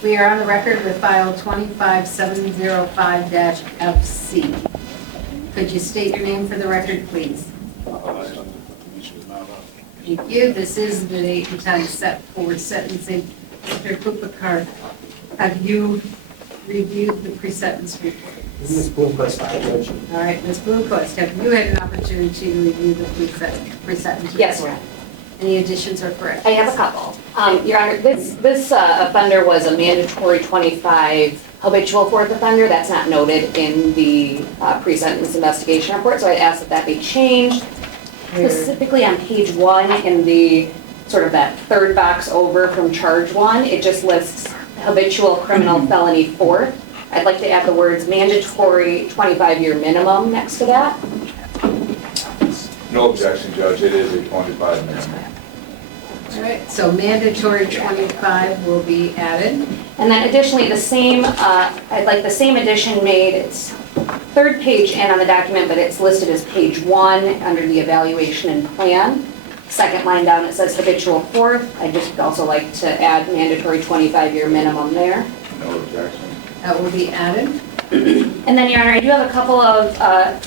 We are on the record with file 25705-FC. Could you state your name for the record, please? Thank you. This is the date and time set for sentencing. Mr. Kupakar, have you reviewed the pre-sentence report? Ms. Bloomquist, Judge. All right, Ms. Bloomquist, have you had an opportunity to review the pre-sentence report? Yes, Your Honor. Any additions or corrections? I have a couple. Your Honor, this offender was a mandatory 25 habitual fourth offender. That's not noted in the pre-sentence investigation report, so I'd ask that that be changed. Specifically on page 1 in the sort of that third box over from charge 1, it just lists habitual criminal felony fourth. I'd like to add the words mandatory 25-year minimum next to that. No objection, Judge. It is a 25 minimum. All right, so mandatory 25 will be added. And then additionally, the same, I'd like the same addition made. It's third page in on the document, but it's listed as page 1 under the evaluation and plan. Second line down, it says habitual fourth. I'd just also like to add mandatory 25-year minimum there. No objection. That will be added. And then, Your Honor, I do have a couple of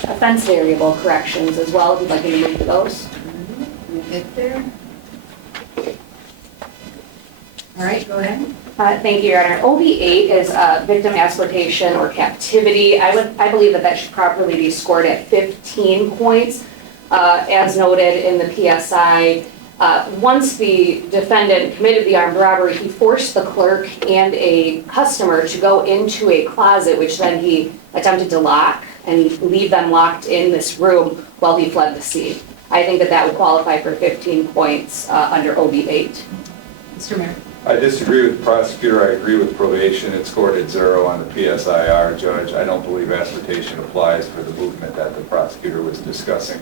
offense variable corrections as well, if you'd like me to move to those. Let me get there. All right, go ahead. Thank you, Your Honor. OB8 is victim exploitation or captivity. I believe that should properly be scored at 15 points. As noted in the PSI, once the defendant committed the armed robbery, he forced the clerk and a customer to go into a closet, which then he attempted to lock and leave them locked in this room while he fled the scene. I think that would qualify for 15 points under OB8. Mr. Mayor. I disagree with the prosecutor. I agree with probation. It's scored at 0 on the PSIR, Judge. I don't believe aspiratation applies for the movement that the prosecutor was discussing.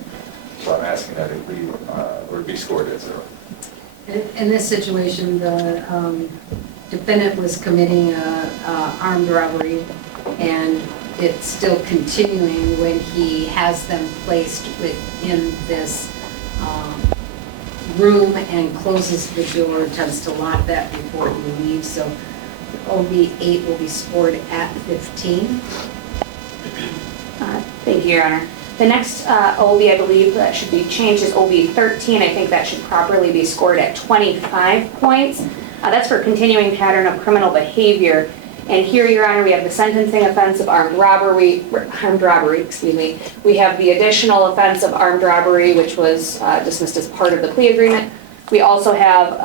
So I'm asking that it be scored at 0. In this situation, the defendant was committing armed robbery, and it's still continuing when he has them placed within this room and closes the door, attempts to lock that before he leaves. So OB8 will be scored at 15. Thank you, Your Honor. The next OB I believe that should be changed is OB13. I think that should properly be scored at 25 points. That's for continuing pattern of criminal behavior. And here, Your Honor, we have the sentencing offense of armed robbery, excuse me. We have the additional offense of armed robbery, which was dismissed as part of the plea agreement. We also have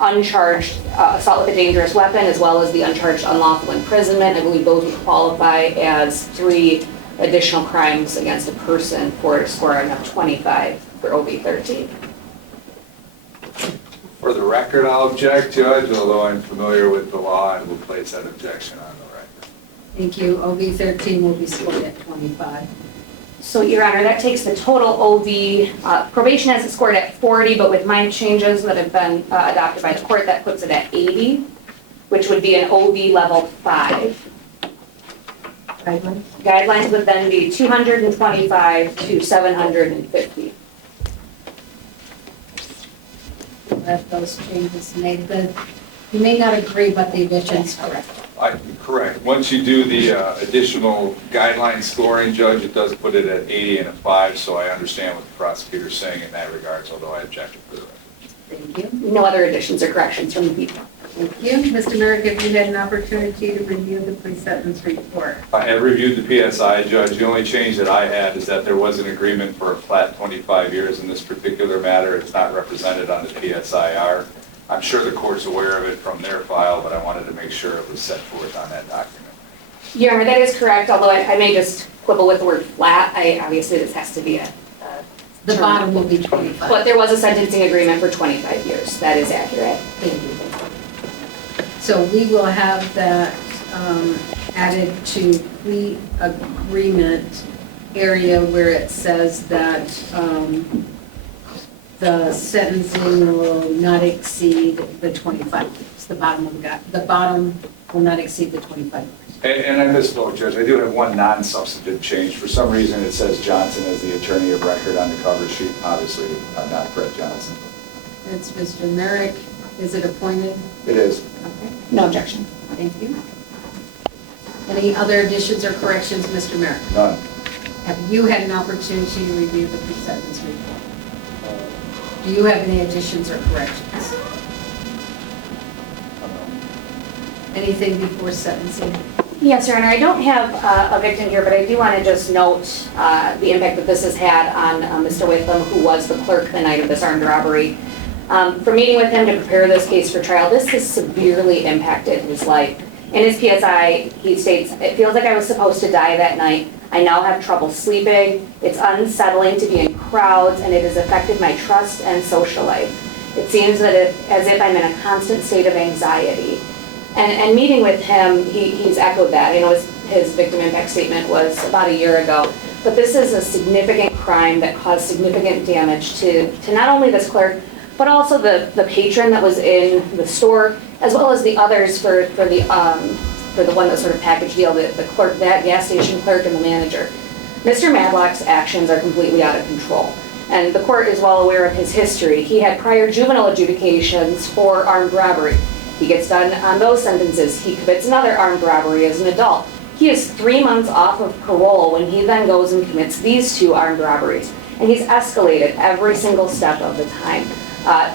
uncharged assault with a dangerous weapon, as well as the uncharged unlawful imprisonment. I believe those would qualify as 3 additional crimes against a person for a scoring of 25 for OB13. For the record, I'll object, Judge, although I'm familiar with the law and will place that objection on the record. Thank you. OB13 will be scored at 25. So, Your Honor, that takes the total OB, probation has it scored at 40, but with my changes that have been adopted by the court, that puts it at 80, which would be an OB level 5. Guidelines? Guidelines would then be 225 to 750. Let those changes made. You may not agree, but the addition's correct. Correct. Once you do the additional guideline scoring, Judge, it does put it at 80 and a 5, so I understand what the prosecutor's saying in that regards, although I objected for the record. Thank you. No other additions or corrections from the people. Thank you. Mr. Merrick, have you had an opportunity to review the pre-sentence report? I have reviewed the PSI, Judge. The only change that I had is that there was an agreement for a flat 25 years in this particular matter. It's not represented on the PSIR. I'm sure the court's aware of it from their file, but I wanted to make sure it was set forth on that document. Your Honor, that is correct, although I may just quibble with the word flat. Obviously, this has to be a The term. bottom will be 25. But there was a sentencing agreement for 25 years. That is accurate. Thank you. So we will have that added to the agreement area where it says that the sentencing will not exceed the 25 years. The bottom will not exceed the 25 years. And I misspoke, Judge. I do have one non-substantive change. For some reason, it says Johnson as the attorney of record on the cover sheet. Obviously, not Brett Johnson. It's Mr. Merrick. Is it appointed? It is. Okay. No objection. Thank you. Any other additions or corrections, Mr. Merrick? None. Have you had an opportunity to review the pre-sentence report? Do you have any additions or corrections? Anything before sentencing? Yes, Your Honor, I don't have a victim here, but I do want to just note the impact that this has had on Mr. Witham, who was the clerk the night of this armed robbery. For meeting with him to prepare this case for trial, this has severely impacted his life. In his PSI, he states, "It feels like I was supposed to die that night. I now have trouble sleeping. It's unsettling to be in crowds, and it has affected my trust and social life. It seems that as if I'm in a constant state of anxiety." And meeting with him, he's echoed that. I know his victim impact statement was about a year ago. But this is a significant crime that caused significant damage to not only this clerk, but also the patron that was in the store, as well as the others for the one that sort of package deal, the clerk, that gas station clerk and the manager. Mr. Madlock's actions are completely out of control. And the court is well aware of his history. He had prior juvenile adjudications for armed robbery. He gets done on those sentences. He commits another armed robbery as an adult. He is 3 months off of parole when he then goes and commits these 2 armed robberies. And he's escalated every single step of the time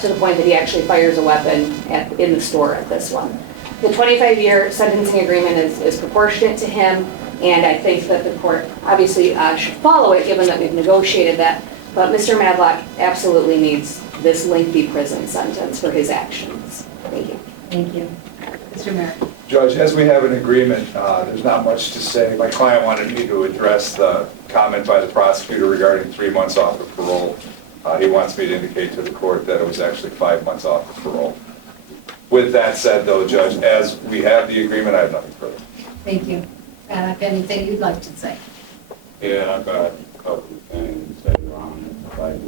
to the point that he actually fires a weapon in the store at this one. The 25-year sentencing agreement is proportionate to him, and I think that the court obviously should follow it, given that we've negotiated that. But Mr. Madlock absolutely needs this lengthy prison sentence for his actions. Thank you. Thank you. Mr. Merrick? Judge, as we have an agreement, there's not much to say. My client wanted me to address the comment by the prosecutor regarding 3 months off of parole. He wants me to indicate to the court that it was actually 5 months off of parole. With that said, though, Judge, as we have the agreement, I have nothing further. Thank you. Anything you'd like to say? Yeah, I got a couple of things to say around it. Like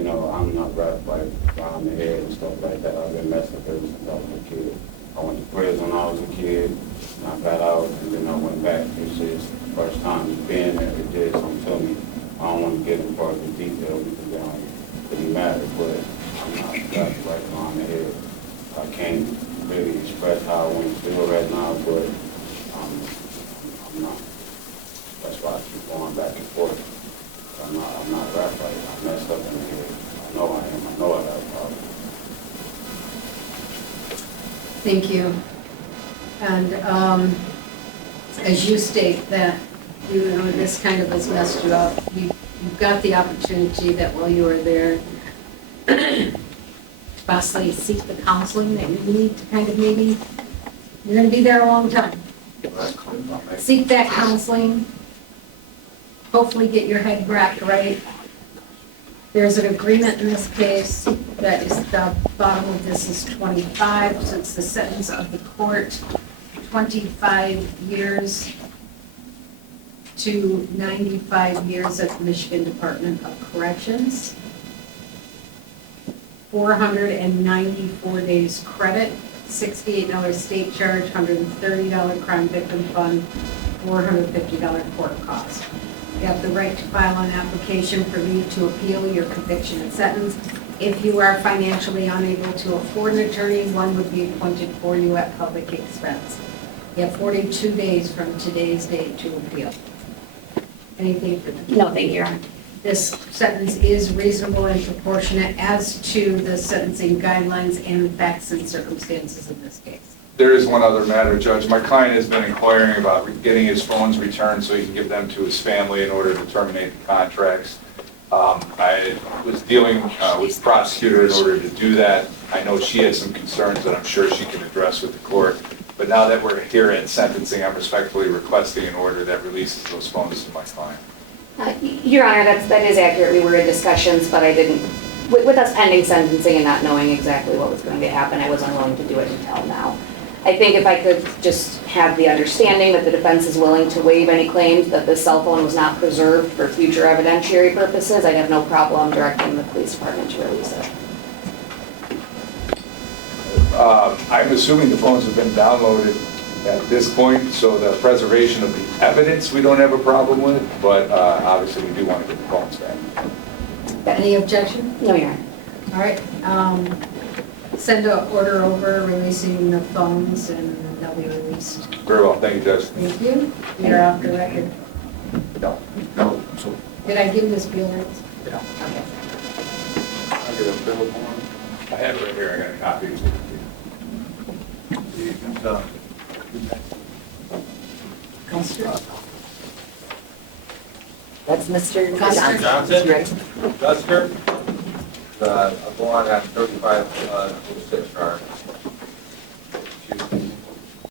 I'm not wrapped like around the head and stuff like that. I've been messed up ever since I was a kid. I went to prison when I was a kid, and I got out, and then I went back. It's just the first time being there, it did something to me. I don't want to get into part of the detail because they don't really matter, but I'm not wrapped right around the head. I can't really express how I want to feel right now, but I'm not. That's why I keep going back and forth. I'm not right. I messed up in the head. I know I am. I know I got a problem. Thank you. And as you state that, this kind of has messed you up, you've got the opportunity that while you were there, to possibly seek the counseling that you need to kind of maybe, you're going to be there a long time. Seek that counseling, hopefully get your head wrapped right. There's an agreement in this case that is the bottom of this is 25, so it's the sentence of the court, 25 years to 95 years at the Michigan Department of Corrections. 494 days credit, $68 state charge, $130 crime victim fund, $450 court cost. You have the right to file an application for leave to appeal your conviction and sentence. If you are financially unable to afford an attorney, one would be appointed for you at public expense. You have 42 days from today's date to appeal. Anything for the... No, thank you, Your Honor. This sentence is reasonable and proportionate as to the sentencing guidelines and the facts and circumstances of this case. There is one other matter, Judge. My client has been inquiring about getting his phones returned so he can give them to his family in order to terminate the contracts. I was dealing with the prosecutor in order to do that. I know she has some concerns that I'm sure she can address with the court. But now that we're here at sentencing, I'm respectfully requesting an order that releases those phones to my client. Your Honor, that is accurate. We were in discussions, but I didn't, with us pending sentencing and not knowing exactly what was going to happen, I was unwilling to do it until now. I think if I could just have the understanding that the defense is willing to waive any claims that this cell phone was not preserved for future evidentiary purposes, I'd have no problem directing the police department to release it. I'm assuming the phones have been downloaded at this point, so the preservation of the evidence we don't have a problem with, but obviously we do want to get the phones back. Any objection? No, Your Honor. All right. send an order over releasing the phones and they'll be released. Very well, thank you, Judge. Thank you. You're off the record. No, so, Did I give this bill right? yeah. Okay. I'll get a bill more. I have it right here, I got a copy. That's Mr. Custer. Johnson. Right. Duster, the, go on 35, 06 charge.